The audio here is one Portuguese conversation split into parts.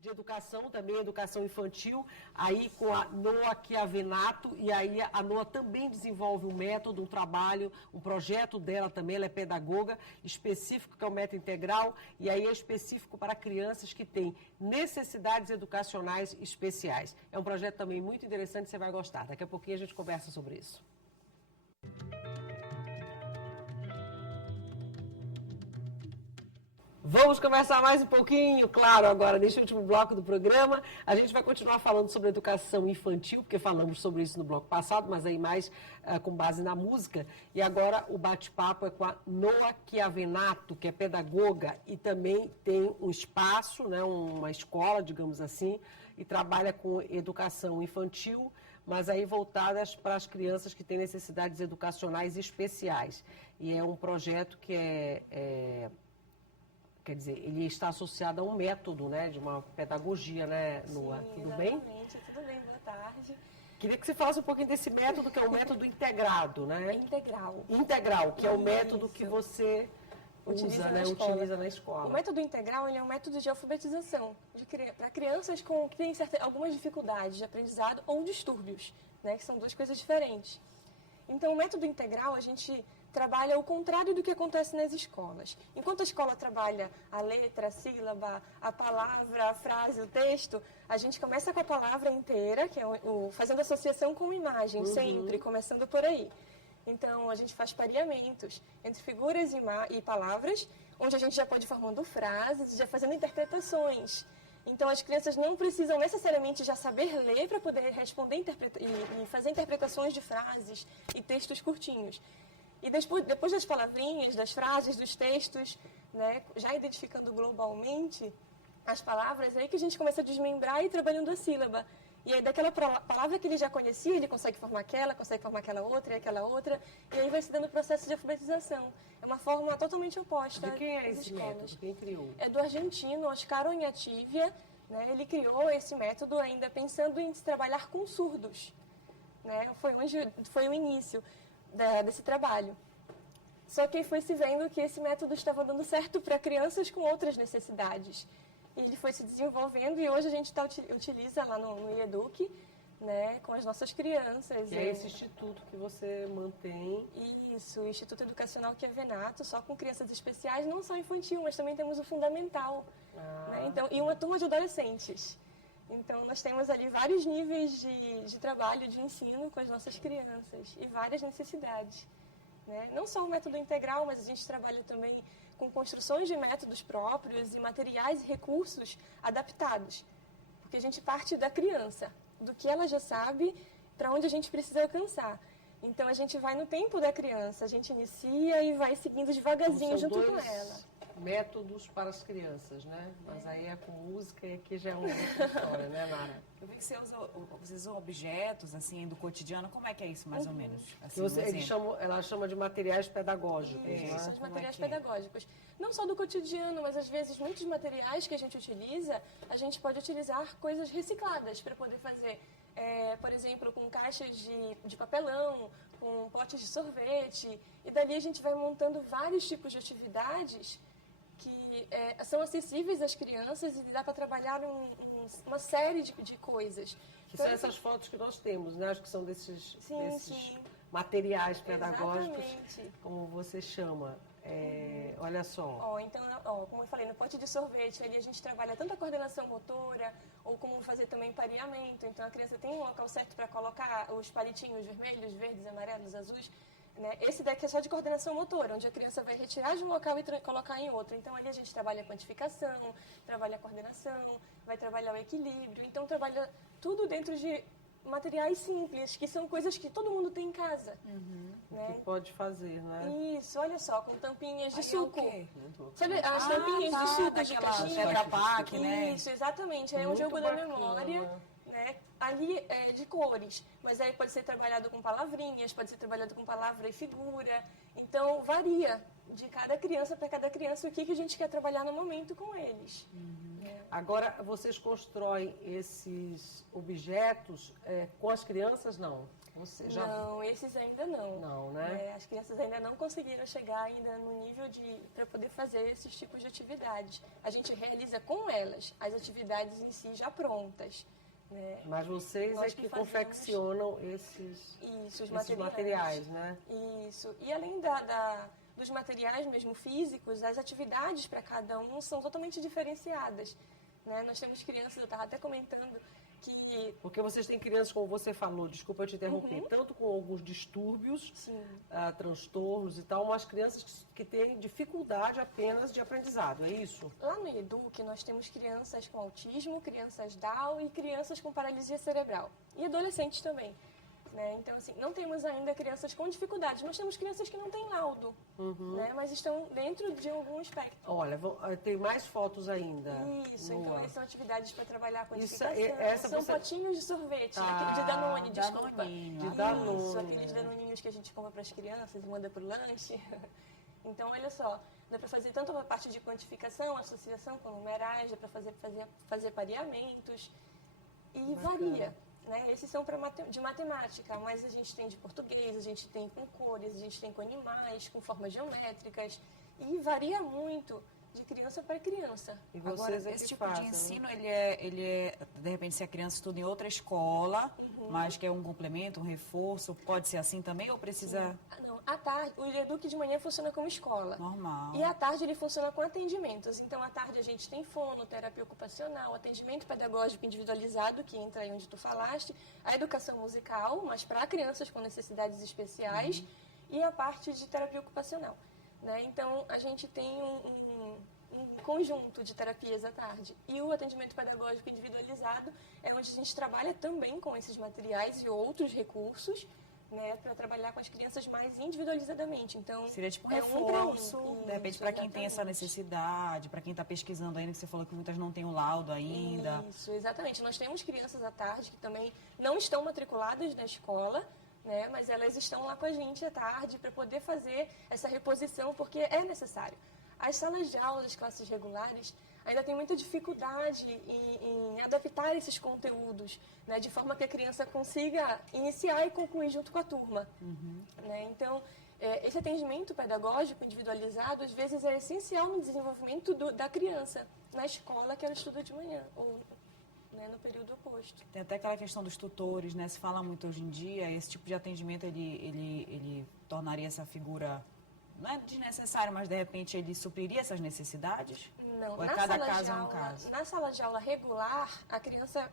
de educação, também educação infantil, aí com a Noa Chiavenato, e aí a Noa também desenvolve um método, um trabalho, um projeto dela também, ela é pedagoga, específico, que é o método integral, e aí é específico para crianças que têm necessidades educacionais especiais. É um projeto também muito interessante, você vai gostar. Daqui a pouquinho a gente conversa sobre isso. Vamos conversar mais um pouquinho, claro, agora, neste último bloco do programa. A gente vai continuar falando sobre educação infantil, porque falamos sobre isso no bloco passado, mas aí mais com base na música. E agora o bate-papo é com a Noa Chiavenato, que é pedagoga e também tem um espaço, né, uma escola, digamos assim, e trabalha com educação infantil, mas aí voltadas para as crianças que têm necessidades educacionais especiais. E é um projeto que quer dizer, ele está associado a um método, né, de uma pedagogia, né, Noa? Sim, tudo bem? Exatamente, tudo bem, boa tarde. Queria que você falasse um pouquinho desse método, que é o método integrado, né? Integral. Integral, que é o método Isso. que você utiliza na escola. O método integral ele é um método de alfabetização para crianças que têm algumas dificuldades de aprendizado ou distúrbios, né, que são duas coisas diferentes. Então, o método integral, a gente trabalha o contrário do que acontece nas escolas. Enquanto a escola trabalha a letra, a sílaba, a palavra, a frase, o texto, a gente começa com a palavra inteira, que é fazendo associação com imagem, sempre, começando por aí. Então, a gente faz pareamentos entre figuras e palavras, onde a gente já pode ir formando frases, já fazendo interpretações. Então, as crianças não precisam necessariamente já saber ler para poder responder e fazer interpretações de frases e textos curtinhos. E depois das palavrinhas, das frases, dos textos, né, já identificando globalmente as palavras, é aí que a gente começa a desmembrar e ir trabalhando a sílaba. E aí, daquela palavra que ele já conhecia, ele consegue formar aquela outra, e aí vai se dando o processo de alfabetização. É uma forma totalmente oposta. De quem é das esse escolas. método? Quem criou? É do argentino Oscar Oñativia, né? Ele criou esse método ainda pensando em se trabalhar com surdos, né? Foi o início desse trabalho. Só que foi se vendo que esse método estava dando certo para crianças com outras necessidades. E ele foi se desenvolvendo e hoje a gente utiliza lá no IEDUC, né, com as nossas crianças. E é esse instituto que você mantém? Isso, o Instituto Educacional Chiavenato, só com crianças especiais, não só infantil, mas também temos o fundamental. Né? Então, e uma turma de adolescentes. Então, nós temos ali vários níveis de trabalho, de ensino com as nossas crianças e várias necessidades. Né? Não só o método integral, mas a gente trabalha também com construções de métodos próprios e materiais e recursos adaptados. Porque a gente parte da criança, do que ela já sabe, para onde a gente precisa alcançar. Então, a gente vai no tempo da criança, a gente inicia e vai seguindo devagarzinho junto com ela. Métodos para as crianças, né? Mas aí é com música e aqui já é uma outra história, né, Nara? Eu vi que você usou objetos, assim, do cotidiano. Como é que é isso, mais ou menos? Assim, ela chama de materiais pedagógicos. Isso, são os Como materiais é que é? pedagógicos. Não só do cotidiano, mas às vezes muitos materiais que a gente utiliza, a gente pode utilizar coisas recicladas para poder fazer. Por exemplo, com caixas de papelão, com potes de sorvete. E dali a gente vai montando vários tipos de atividades que são acessíveis às crianças e dá para trabalhar uma série de coisas. Que são essas fotos que nós temos, né? Acho que são desses Sim. materiais pedagógicos, Exatamente. como você chama. Olha só. Então, como eu falei, no pote de sorvete, ali a gente trabalha tanto a coordenação motora, ou como fazer também pareamento. Então, a criança tem um local certo para colocar os palitinhos vermelhos, verdes, amarelos, azuis. Né? Esse daqui é só de coordenação motora, onde a criança vai retirar de um local e colocar em outro. Então, ali a gente trabalha a quantificação, trabalha a coordenação, vai trabalhar o equilíbrio. Então, trabalha tudo dentro de materiais simples, que são coisas que todo mundo tem em casa. Né? Que pode fazer, né? Isso, olha só, com tampinhas de Aí é suco. o quê? Sabe as tampinhas de suco, de daquela caixinha? Tetra Pak, né? Isso, exatamente. É um Muito jogo da bacana. memória. Né? Ali é de cores, mas aí pode ser trabalhado com palavrinhas, pode ser trabalhado com palavra e figura. Então, varia. de cada criança para cada criança, o que a gente quer trabalhar no momento com eles. Agora, vocês constroem esses objetos com as crianças, não? Você já... Não, esses ainda não. Não, né? As crianças ainda não conseguiram chegar ainda no nível para poder fazer esses tipos de atividades. A gente realiza com elas as atividades em si já prontas. Né? Mas vocês Nós é que fazemos confeccionam esses materiais, né? Isso. E além dos materiais mesmo físicos, as atividades para cada um são totalmente diferenciadas. Né? Nós temos crianças, eu estava até comentando, que... Porque vocês têm crianças, como você falou, desculpa eu te interromper, tanto com alguns distúrbios, transtornos e tal, mas crianças que têm dificuldade apenas de aprendizado, é isso? Lá no Eduque, nós temos crianças com autismo, crianças Down e crianças com paralisia cerebral. E adolescentes também. Né? Então, assim, não temos ainda crianças com dificuldades, mas temos crianças que não têm laudo, né? Mas estão dentro de algum espectro. Olha, tem mais fotos ainda. Isso, então essas são atividades para trabalhar com Isso, identificação. São potinhos de sorvete, de Danone, desculpa. Danoninho. De Danone. Isso, aqueles Danoninhos que a gente compra para as crianças e manda para o lanche. Então, olha só, dá para fazer tanto a parte de quantificação, associação com numerais, dá para fazer pareamentos e varia. Né? Esses são de matemática, mas a gente tem de português, a gente tem com cores, a gente tem com animais, com formas geométricas, e varia muito de criança para criança. E vocês Agora, esse tipo fazem, de ensino, ele é, de repente, se a criança estuda em outra escola, mas quer um complemento, um reforço, pode ser assim também ou precisa... Não, à tarde, o Eduque de manhã funciona como escola. Normal. E à tarde ele funciona com atendimentos. Então, à tarde a gente tem fono, terapia ocupacional, atendimento pedagógico individualizado, que entra aí onde tu falaste, a educação musical, mas para crianças com necessidades especiais, e a parte de terapia ocupacional. Né? Então, a gente tem um conjunto de terapias à tarde. E o atendimento pedagógico individualizado é onde a gente trabalha também com esses materiais e outros recursos, né, para trabalhar com as crianças mais individualizadamente. Então, seria tipo um é reforço, isso, de repente, para quem tem essa exatamente. necessidade, para quem está pesquisando ainda, que você falou que muitas não têm o laudo ainda. Isso, exatamente. Nós temos crianças à tarde que também não estão matriculadas na escola, né, mas elas estão lá com a gente à tarde para poder fazer essa reposição, porque é necessário. As salas de aula das classes regulares ainda tem muita dificuldade em adaptar esses conteúdos, né, de forma que a criança consiga iniciar e concluir junto com a turma. Né? Então, esse atendimento pedagógico individualizado, às vezes, é essencial no desenvolvimento da criança na escola que ela estuda de manhã, ou né, no período oposto. Tem até aquela questão dos tutores, né? Se fala muito hoje em dia, esse tipo de atendimento, ele tornaria essa figura... Não é desnecessário, mas de repente ele supriria essas necessidades? Não, ou é na cada sala caso de é um aula, caso? na sala de aula regular, a criança,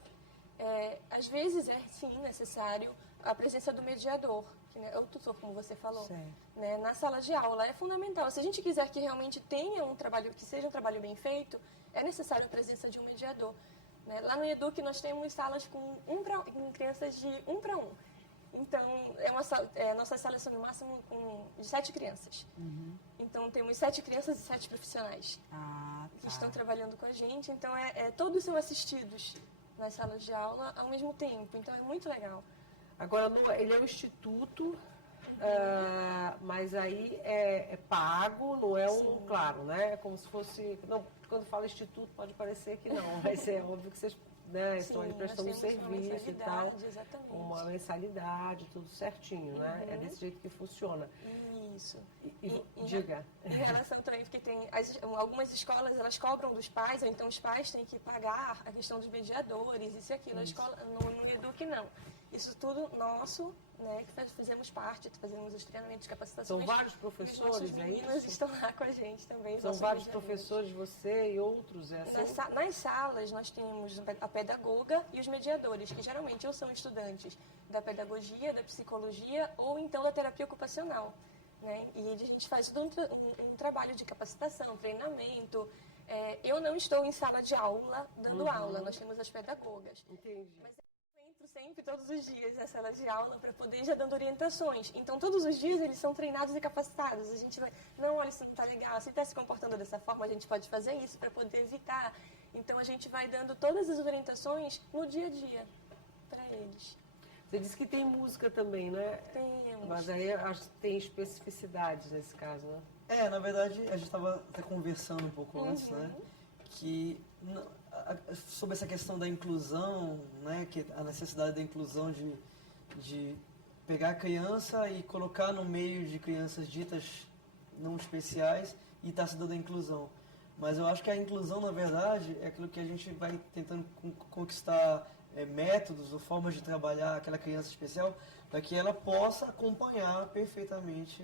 às vezes é sim necessário a presença do mediador, que, né, é o tutor, como você falou. Né, na sala de aula é fundamental. Se a gente quiser que realmente tenha um trabalho, que seja um trabalho bem feito, é necessário a presença de um mediador. Né? Lá no Eduque nós temos salas com crianças de 1 para 1. Então, nossas salas são no máximo de 7 crianças. Então, temos 7 crianças e 7 profissionais que estão trabalhando com a gente. Então, todos são assistidos nas salas de aula ao mesmo tempo. Então, é muito legal. Agora, ele é um instituto, mas aí é pago, não é um, claro, né? É como se fosse... Não, quando fala instituto pode parecer que não, mas é óbvio que vocês... Né, estão ali prestando serviço e tal, exatamente. uma mensalidade, tudo certinho, né? É desse jeito que funciona. Isso. Diga. Em relação também, porque tem algumas escolas, elas cobram dos pais, ou então os pais têm que pagar a questão dos mediadores, isso e aquilo. A escola, no Eduque, não. Isso tudo nosso, né, que fazemos parte, fazemos os treinamentos de capacitação. São vários professores, é isso? Os estão lá com a gente também. São vários professores, você e outros? Nas salas, nós temos a pedagoga e os mediadores, que geralmente ou são estudantes da pedagogia, da psicologia ou então da terapia ocupacional. Né? E a gente faz todo um trabalho de capacitação, treinamento. Eu não estou em sala de aula dando aula, nós temos as pedagogas. Entendi. Mas eu entro sempre, todos os dias, na sala de aula para poder ir já dando orientações. Então, todos os dias eles são treinados e capacitados. A gente vai, não, olha, isso não está legal. Se está se comportando dessa forma, a gente pode fazer isso para poder evitar. Então, a gente vai dando todas as orientações no dia a dia para eles. Você disse que tem música também, né? Temos. Mas aí acho que tem especificidades nesse caso, né? Na verdade, a gente estava até conversando um pouco antes, né? Que sobre essa questão da inclusão, né? Que a necessidade da inclusão de pegar a criança e colocar no meio de crianças ditas não especiais e estar se dando a inclusão. Mas eu acho que a inclusão, na verdade, é aquilo que a gente vai tentando conquistar métodos ou formas de trabalhar aquela criança especial para que ela possa acompanhar perfeitamente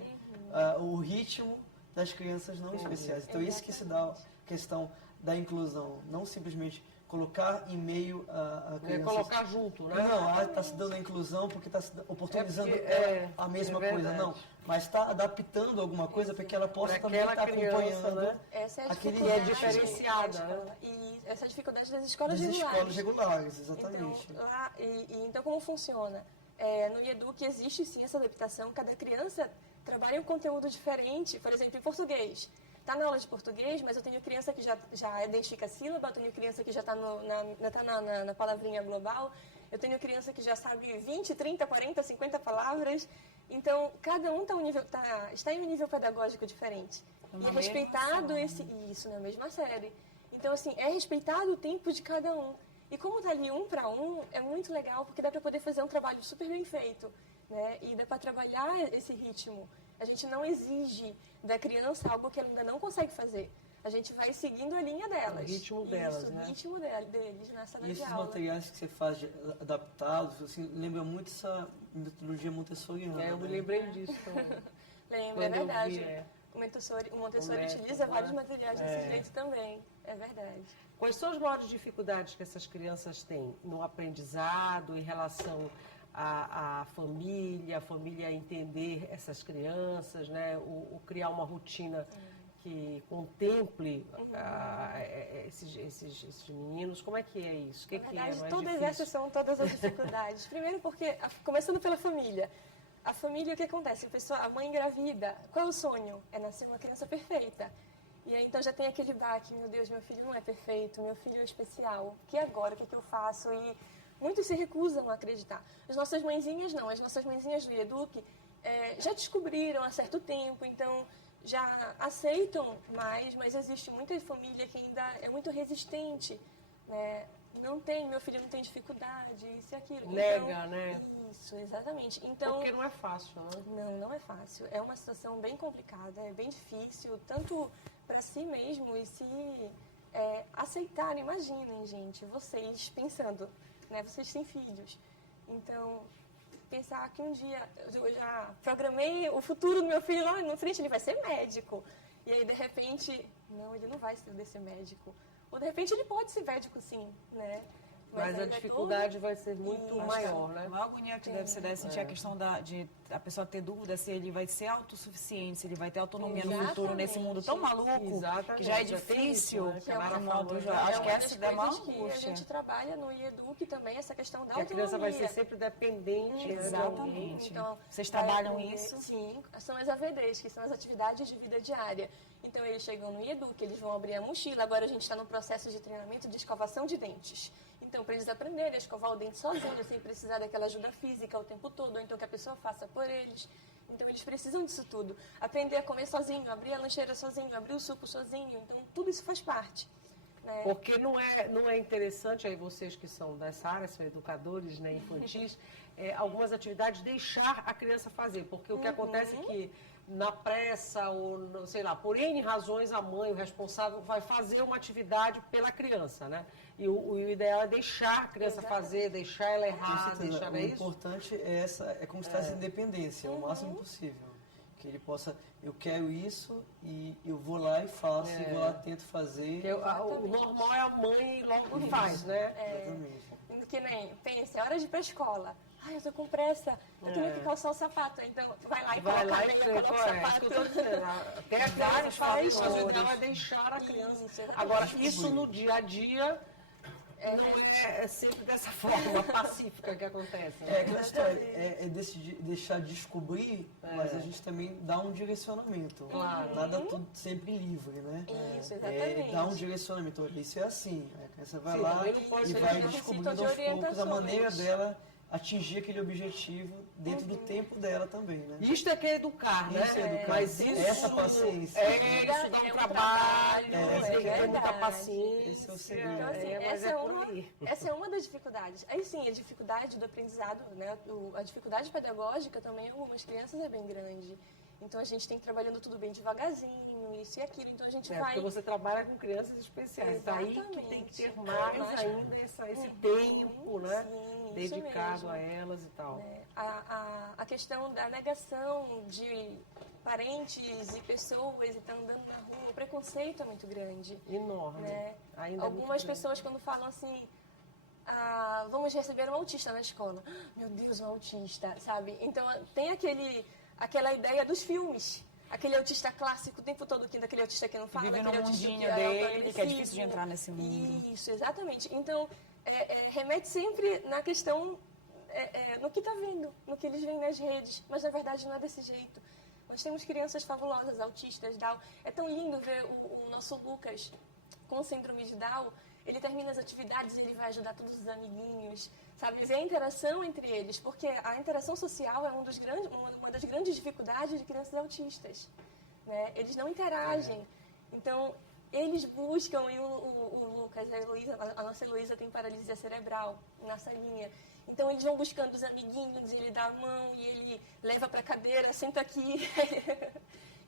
o ritmo das crianças não especiais. Então, isso que se dá a questão da inclusão, não simplesmente colocar em meio a criança. Colocar junto, né? Não, está se dando a inclusão porque está se oportunizando a mesma coisa, não. Mas está adaptando alguma coisa para que ela possa também estar acompanhando, né? Essa é a aquele dificuldade diferenciada, né? E essa é a dificuldade das escolas das regulares. escolas regulares, exatamente. Então, como funciona? No IEDUC existe sim essa adaptação, cada criança trabalha um conteúdo diferente, por exemplo, em português. Está na aula de português, mas eu tenho criança que já identifica a sílaba, eu tenho criança que já está na palavrinha global, eu tenho criança que já sabe 20, 30, 40, 50 palavras. Então, cada um está em um nível pedagógico diferente. E é respeitado isso na mesma série. Então, assim, é respeitado o tempo de cada um. E como está ali 1 para 1, é muito legal, porque dá para poder fazer um trabalho super bem feito, né? E dá para trabalhar esse ritmo. A gente não exige da criança algo que ela ainda não consegue fazer. A gente vai seguindo a linha delas. O ritmo delas, né? O ritmo deles na sala E de esses aula. materiais que você faz adaptados, assim, lembra muito essa metodologia montessoriana. Eu me né? lembrei disso também. Lembra, é Quando eu verdade. vi, O Montessori método, utiliza vários né? materiais desse jeito também. É verdade. Quais são as maiores dificuldades que essas crianças têm no aprendizado, em relação à família, a família entender essas crianças, né? O criar uma rotina que contemple esses meninos? Como é que é isso? O que, Na verdade, é mais todas difícil? essas são todas as dificuldades. Primeiro porque, começando pela família. A família, o que acontece? A mãe engravida, qual é o sonho? É nascer uma criança perfeita. E aí, então já tem aquele baque, meu Deus, meu filho não é perfeito, meu filho é especial. E agora, o que eu faço? E muitos se recusam a acreditar. As nossas mãezinhas não, as nossas mãezinhas do IEDUC já descobriram há certo tempo, então já aceitam mais, mas existe muita família que ainda é muito resistente, né? Meu filho não tem dificuldade, isso e aquilo. Nega, então, né? Isso, exatamente. Então, Porque não é fácil, né? não é fácil. É uma situação bem complicada, é bem difícil, tanto para si mesmo e se aceitar. Imaginem, gente, vocês pensando, né? Vocês têm filhos. Então, pensar que um dia eu já programei o futuro do meu filho lá na frente, ele vai ser médico. E aí, de repente, não, ele não vai ser médico. Ou, de repente, ele pode ser médico, sim, né? Mas a dificuldade vai ser muito maior, né? A maior agonia que deve ser deve sentir a questão de a pessoa ter dúvida se ele vai ser autossuficiente, se ele vai ter autonomia no futuro nesse mundo tão maluco, que já é difícil. Acho que essa é a maior que a angústia. gente trabalha no IEDUC também, essa questão da Que a autonomia. criança vai ser sempre dependente. Exatamente. Então, Vocês trabalham isso? Sim, são as AVDs, que são as atividades de vida diária. Então, eles chegam no IEDUC, eles vão abrir a mochila. Agora, a gente está no processo de treinamento de escovação de dentes. Então, para eles aprenderem a escovar o dente sozinhos, sem precisar daquela ajuda física o tempo todo, ou então que a pessoa faça por eles. Então, eles precisam disso tudo. Aprender a comer sozinho, abrir a lancheira sozinho, abrir o suco sozinho. Então, tudo isso faz parte. Né? Porque não é interessante, aí vocês que são dessa área, são educadores, né, infantis, algumas atividades deixar a criança fazer. Porque o que acontece é que na pressa ou, sei lá, por N razões, a mãe, o responsável, vai fazer uma atividade pela criança, né? E o ideal é deixar a criança fazer, deixar ela errar, deixar o isso. importante é conquistar essa independência, o máximo possível. Que ele possa, eu quero isso e eu vou lá e faço, e vou lá tento fazer. O normal é a mãe logo faz, né? Exatamente. Que nem, pense, é hora de ir pra escola. Ai, eu tô com pressa, eu tenho que calçar o sapato. Então, vai lá e coloca a meia, coloca o sapato. É isso que eu tô dizendo. Até vários fatores, o ideal é deixar a criança. Agora, isso no dia a dia não é sempre dessa forma pacífica que acontece. Né? Aquela história, deixar descobrir, mas a gente também dá um direcionamento. Claro. Nada tudo sempre livre, né? Isso, exatamente. Dá um direcionamento. Olha, isso é assim. A criança vai Sim, lá também não pode e ser vai necessita descobrindo de aos poucos a maneira orientações. dela atingir aquele objetivo dentro do tempo dela também, né? Isto é que é educar, né? Isso é educar. Mas isso, Essa paciência. Isso dá um trabalho, tem que ter muita verdade. paciência. Esse é o segredo. Então, assim, mas essa, é por uma, aí. essa é uma das dificuldades. Aí sim, a dificuldade do aprendizado, né? A dificuldade pedagógica também, algumas crianças é bem grande. Então a gente tem que ir trabalhando tudo bem devagarzinho, isso e aquilo. Então a gente vai. Porque você trabalha com crianças especiais. Daí que Exatamente. tem que ter mais ainda esse tempo, né? Sim, isso Dedicado mesmo. a elas e tal. A questão da negação de parentes e pessoas e estar andando na rua, o preconceito é muito grande. Enorme. Né? Ainda é Algumas muito grande. pessoas quando falam assim, vamos receber um autista na escola. Meu Deus, um autista, sabe? Então tem aquela ideia dos filmes. Aquele autista clássico o tempo todo, aquele autista que não fala, Vive no aquele autista mundinho que dele, que é difícil de entrar nesse mundo. Isso, exatamente. Então, remete sempre na questão, no que está vendo, no que eles veem nas redes. Mas, na verdade, não é desse jeito. Nós temos crianças fabulosas, autistas, Down. É tão lindo ver o nosso Lucas com síndrome de Down. Ele termina as atividades e ele vai ajudar todos os amiguinhos, sabe? Ver a interação entre eles, porque a interação social é uma das grandes dificuldades de crianças autistas, né? Eles não interagem. Então, eles buscam, e o Lucas, a nossa Heloísa tem paralisia cerebral na salinha. Então, eles vão buscando os amiguinhos, ele dá a mão e ele leva para a cadeira, senta aqui.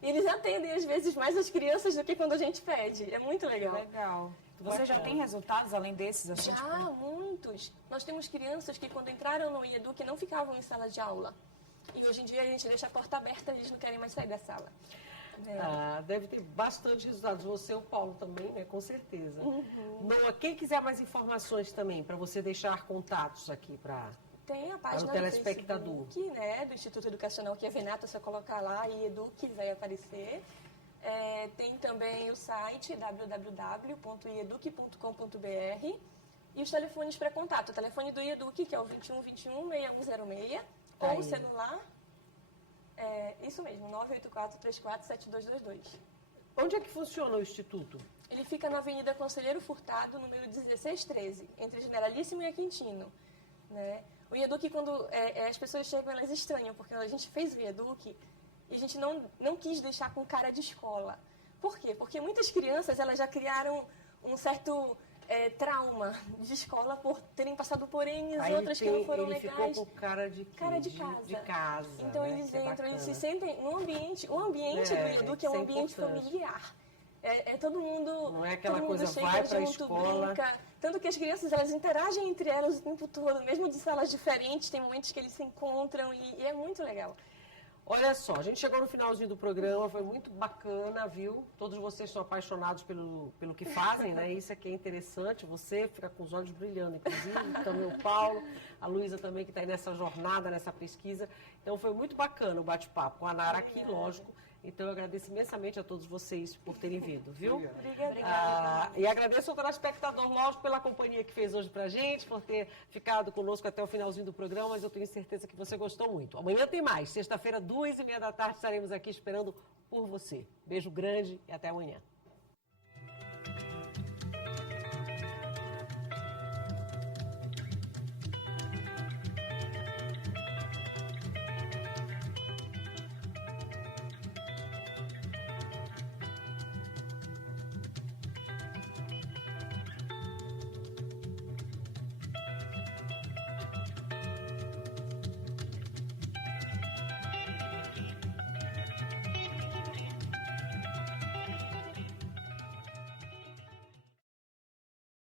E eles atendem, às vezes, mais as crianças do que quando a gente pede. É muito legal. Legal. Você já tem resultados além desses? Assim, Já, muitos. Nós temos crianças que, quando entraram no IEDUC, não ficavam em sala de aula. E hoje em dia a gente deixa a porta aberta, eles não querem mais sair da sala. Deve ter bastante resultados. Você e o Paulo também, né? Com certeza. Noa, quem quiser mais informações também, para você deixar contatos aqui para... Tem a página o telespectador. do Facebook, né, do Instituto Educacional, que é Venata, você colocar lá e Educ vai aparecer. Tem também o site www.ieduc.com.br e os telefones para contato. O telefone do Ieduc, que é o 2121-6106, ou o celular, isso mesmo, 984-347222. Onde é que funciona o Instituto? Ele fica na Avenida Conselheiro Furtado, número 1613, entre Generalíssimo e Aquintino, né? O IEDUC, quando as pessoas chegam, elas estranham, porque a gente fez o IEDUC e a gente não quis deixar com cara de escola. Por quê? Porque muitas crianças elas já criaram um certo trauma de escola por terem passado por N outras que não foram legais. Ele ficou com cara de quê? Cara de casa. De casa. Então né? eles Que é entram e se bacana. sentem no ambiente. O ambiente do IEDUC é um isso é ambiente importante. familiar. Todo mundo. Não é aquela todo mundo coisa, chega vai pra junto, escola. brinca. Tanto que as crianças elas interagem entre elas o tempo todo, mesmo de salas diferentes, tem momentos que eles se encontram e é muito legal. Olha só, a gente chegou no finalzinho do programa, foi muito bacana, viu? Todos vocês são apaixonados pelo que fazem, né? Isso é que é interessante, você fica com os olhos brilhando, inclusive, também o Paulo, a Luísa também que está aí nessa jornada, nessa pesquisa. Então foi muito bacana o bate-papo com a Nara aqui, lógico. Então eu agradeço imensamente a todos vocês por terem vindo, viu? Obrigada. E agradeço ao telespectador, lógico, pela companhia que fez hoje pra gente, por ter ficado conosco até o finalzinho do programa, mas eu tenho certeza que você gostou muito. Amanhã tem mais, sexta-feira, 2h30 da tarde, estaremos aqui esperando por você. Beijo grande e até amanhã.